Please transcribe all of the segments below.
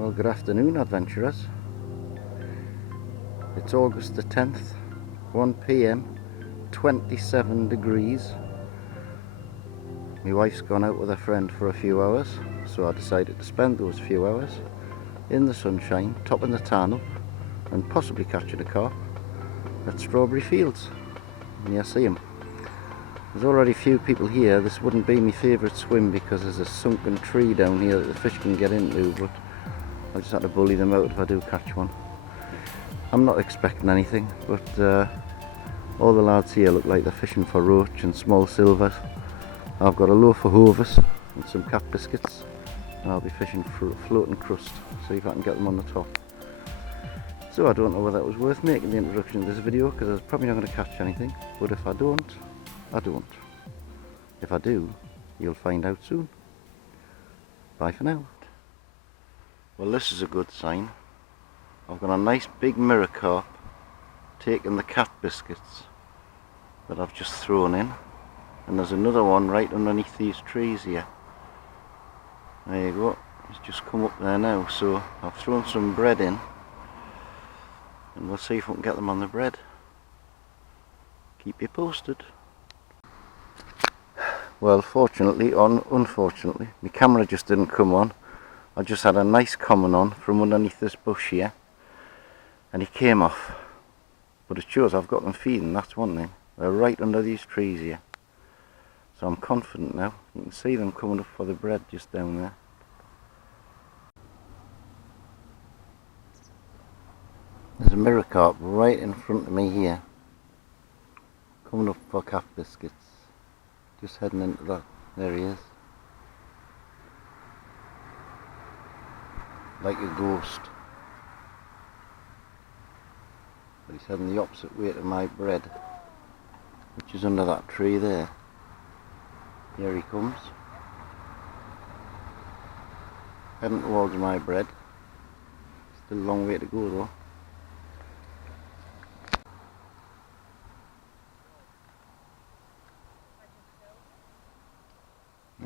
Well, good afternoon, adventurers. It's August the 10th, 1 p.m, 27 degrees. My wife's gone out with a friend for a few hours, so I decided to spend those few hours in the sunshine, topping the tan up and possibly catching a carp at Strawberry Fields. And you see him. There's already a few people here. This wouldn't be my favourite swim because there's a sunken tree down here that the fish can get into, but I just have to bully them out if I do catch one. I'm not expecting anything, but all the lads here look like they're fishing for roach and small silvers. I've got a loaf of Hovis and some Carp biscuits, and I'll be fishing for floating crust, see if I can get them on the top. So I don't know whether it was worth making the introduction of this video, because I was probably not going to catch anything, but if I don't, I don't. If I do, you'll find out soon. Bye for now. Well, this is a good sign. I've got a nice big mirror carp taking the Carp biscuits that I've just thrown in, and there's another one right underneath these trees here. There you go, it's just come up there now, so I've thrown some bread in and we'll see if we can get them on the bread. Keep you posted. Well, fortunately or unfortunately, my camera just didn't come on. I just had a nice comment on from underneath this bush here, and he came off. But it shows I've got them feeding, that's one thing. They're right under these trees here. So I'm confident now. You can see them coming up for the bread just down there. There's a mirror carp right in front of me here, coming up for Carp biscuits. Just heading into that. There he is. Like a ghost. But he's heading the opposite way to my bread, which is under that tree there. Here he comes. Heading towards my bread. Still a long way to go though.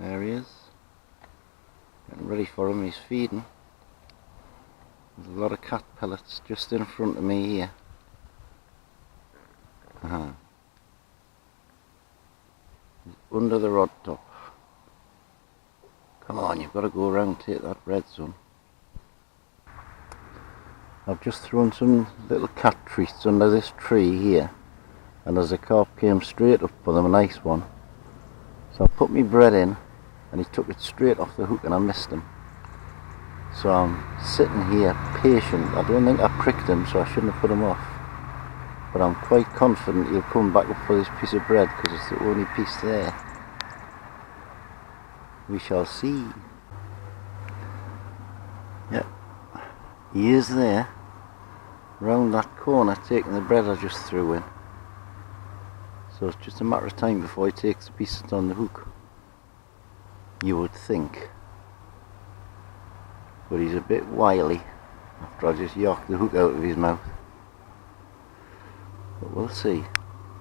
There he is. Getting ready for him, he's feeding. There's a lot of cat pellets just in front of me here. He's under the rod top. Come on, you've got to go around and take that bread, son. I've just thrown some little cat treats under this tree here, and as the carp came straight up for them, a nice one. So I put my bread in and he took it straight off the hook and I missed him. So I'm sitting here patient. I don't think I pricked him, so I shouldn't have put him off. But I'm quite confident he'll come back up for this piece of bread because it's the only piece there. We shall see. Yep, he is there, round that corner, taking the bread I just threw in. So it's just a matter of time before he takes the piece that's on the hook, you would think. But he's a bit wily after I just yanked the hook out of his mouth. But we'll see.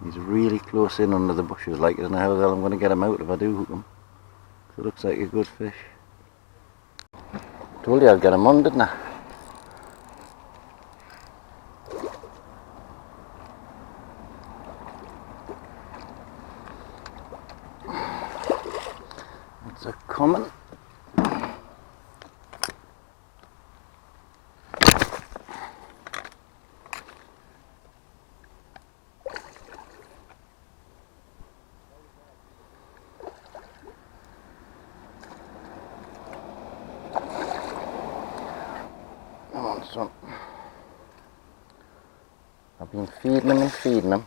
He's really close in under the bushes, like I don't know how the hell I'm going to get him out if I do hook him. So it looks like a good fish. Told you I'd get him on, didn't I? It's a common. Come on, son. I've been feeding him and feeding him.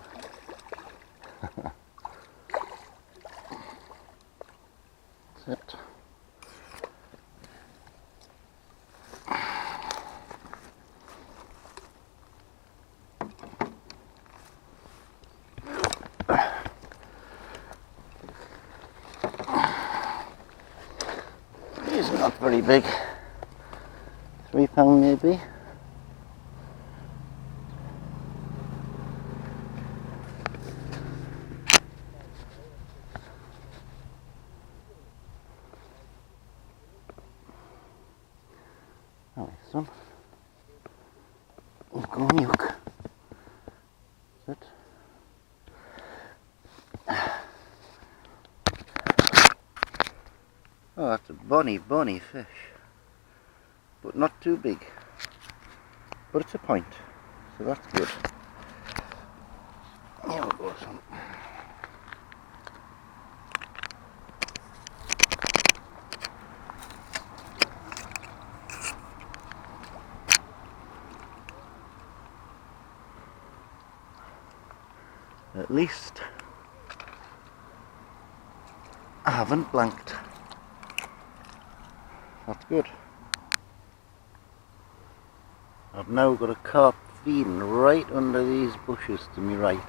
That's it. He's not very big. 3 pound maybe. Nice. son. Go on, Yuck. Sit. Oh, that's a bonny fish. But not too big. But it's a point, so that's good. Here we go, son. At least I haven't blanked. That's good. I've now got a carp feeding right under these bushes to my right.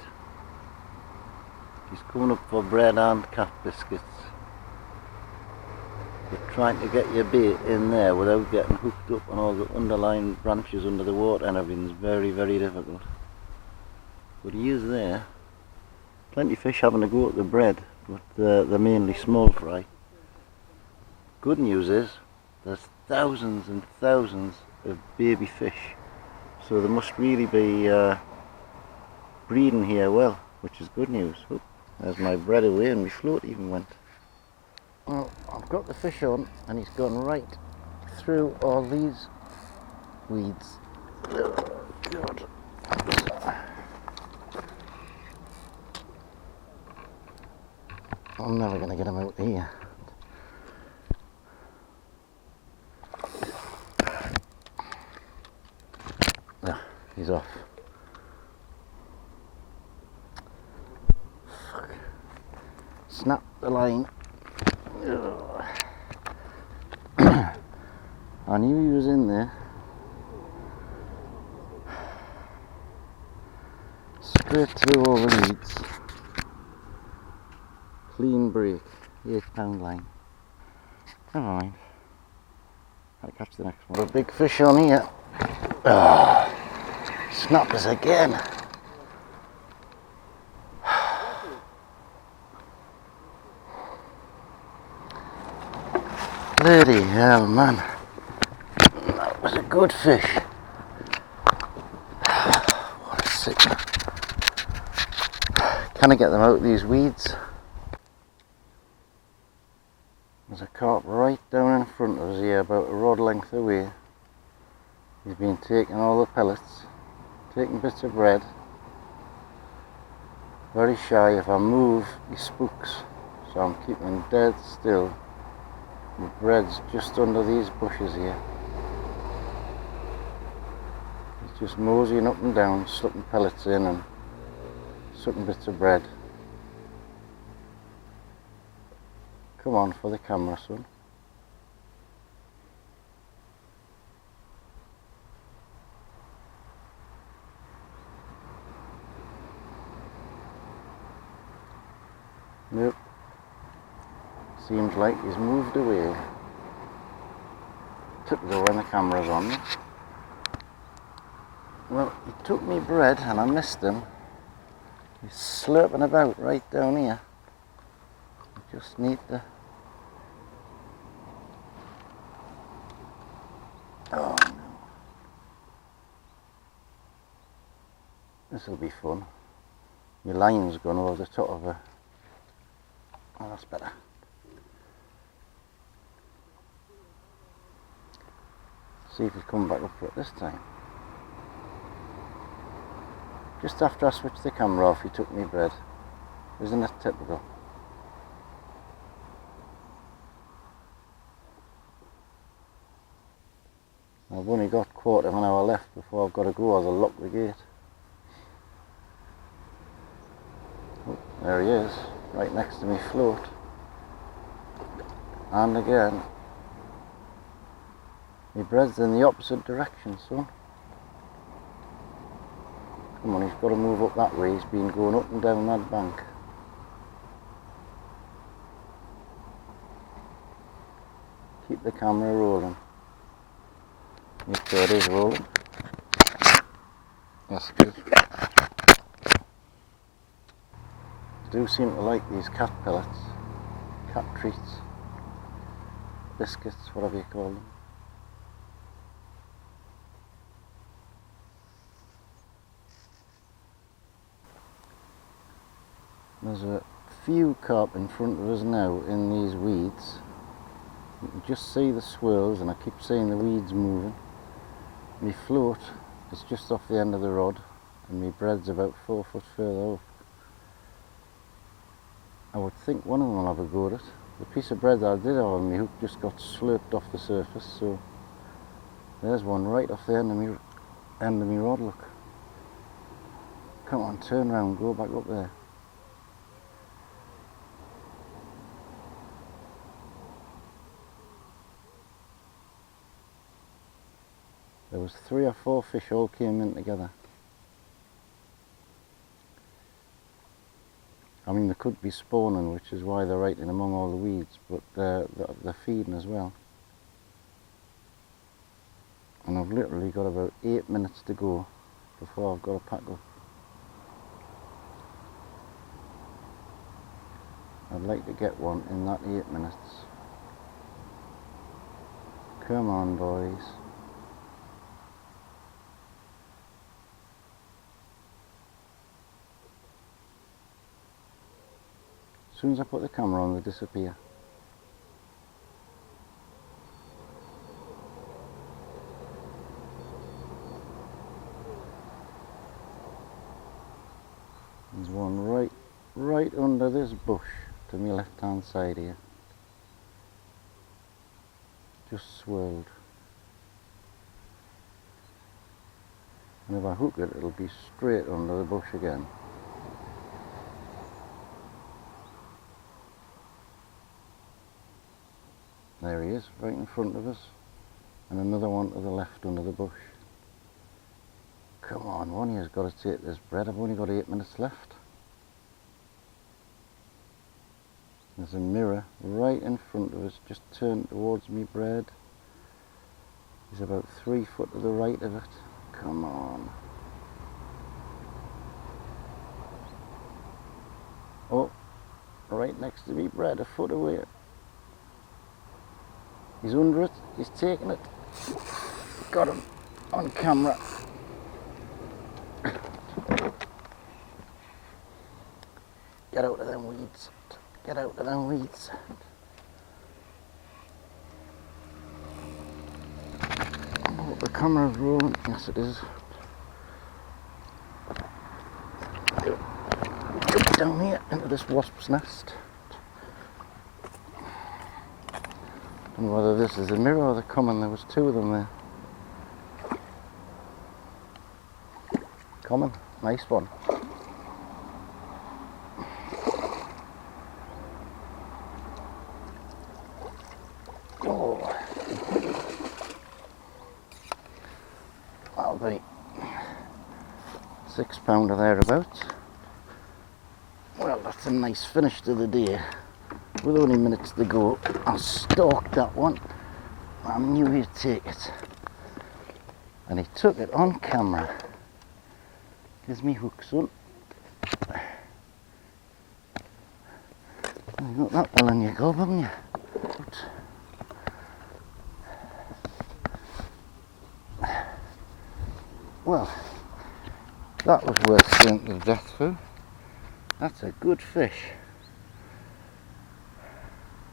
He's coming up for bread and cat biscuits. But trying to get your bait in there without getting hooked up on all the underlying branches under the water and everything is very, very difficult. But he is there. Plenty of fish having to go at the bread, but they're mainly small fry. Good news is there's thousands and thousands of baby fish, so they must really be breeding here well, which is good news. Oh, there's my bread away and my float even went. Well, I've got the fish on and he's gone right through all these weeds. Oh, God. I'm never going to get him out here. There, he's off. Fuck. Snap the line. I knew he was in there. Straight through all the weeds. Clean break, 8-pound line. Never mind. I'll catch the next one. A big fish on here. Oh, snappers again. Bloody hell, man. That was a good fish. What a sickener. Can I get them out of these weeds? There's a carp right down in front of us here, about a rod length away. He's been taking all the pellets, taking bits of bread. Very shy. If I move, he spooks. So I'm keeping dead still. The bread's just under these bushes here. He's just moseying up and down, slipping pellets in and sucking bits of bread. Come on for the camera, son. Nope. Seems like he's moved away. Typical when the camera's on. Well, he took me bread and I missed him. He's slurping about right down here. I just need to... Oh no. This'll be fun. My line's gone over the top of her. Oh, that's better. See if he's come back up for it this time. Just after I switched the camera off, he took me bread. Isn't it typical? I've only got quarter of an hour left before I've got to go or they'll lock the gate. Oh, there he is, right next to me float. And again. My bread's in the opposite direction, son. Come on, he's got to move up that way. He's been going up and down that bank. Keep the camera rolling. Make sure it is rolling. That's good. I do seem to like these cat pellets, cat treats, biscuits, whatever you call them. There's a few carp in front of us now in these weeds. You can just see the swirls, and I keep seeing the weeds moving. My float is just off the end of the rod, and my bread's about 4 foot further up. I would think one of them will have a go at it. The piece of bread that I did have on my hook just got slurped off the surface, so there's one right off the end of my rod, look. Come on, turn around, go back up there. There was 3 or 4 fish all came in together. I mean, they could be spawning, which is why they're right in among all the weeds, but they're feeding as well. And I've literally got about 8 minutes to go before I've got to pack up. I'd like to get one in that 8 minutes. Come on, boys. As soon as I put the camera on, they disappear. There's one right under this bush to my left hand side here. Just swirled. And if I hook it, it'll be straight under the bush again. There he is, right in front of us. And another one to the left under the bush. Come on, one of you's got to take this bread. I've only got 8 minutes left. There's a mirror right in front of us, just turned towards me bread. He's about 3 foot to the right of it. Come on. Oh, right next to me bread, a foot away. He's under it, he's taking it. Got him on camera. Get out of them weeds. Get out of them weeds. Oh, the camera's rolling. Yes, it is. Jump down here into this wasp's nest. I don't know whether this is a mirror or the common. There was 2 of them there. Common, nice one. Oh, that'll be £6 or thereabouts. Well, that's a nice finish to the day. With only minutes to go, I stalked that one. I knew he'd take it. And he took it on camera. Here's me hook, son. You got that well in your gob, haven't you? Well, that was worth seeing to death through. That's a good fish.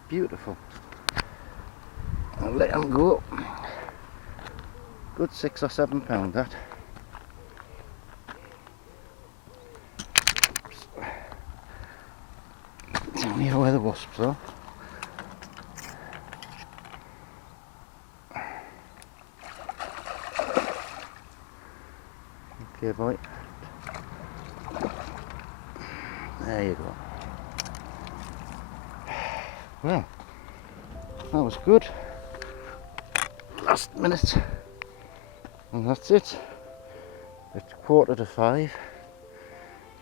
Beautiful. I'll let him go. Good £6 or £7 that. Tell me where the wasps are. Okay, boy. There you go. Well, that was good. Last minute. And that's it. It's 4:45.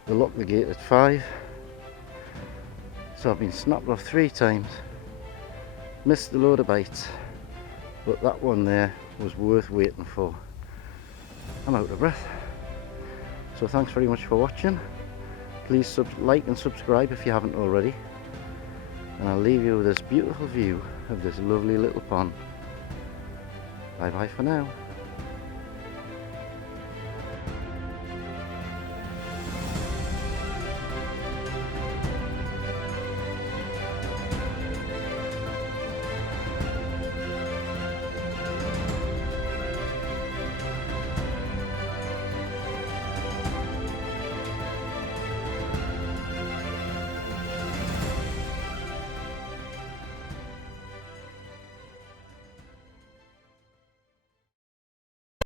They lock the gate at 5. So I've been snapped off 3 times. Missed a load of bites. But that one there was worth waiting for. I'm out of breath. So thanks very much for watching. Please like and subscribe if you haven't already. And I'll leave you with this beautiful view of this lovely little pond. Bye bye for now.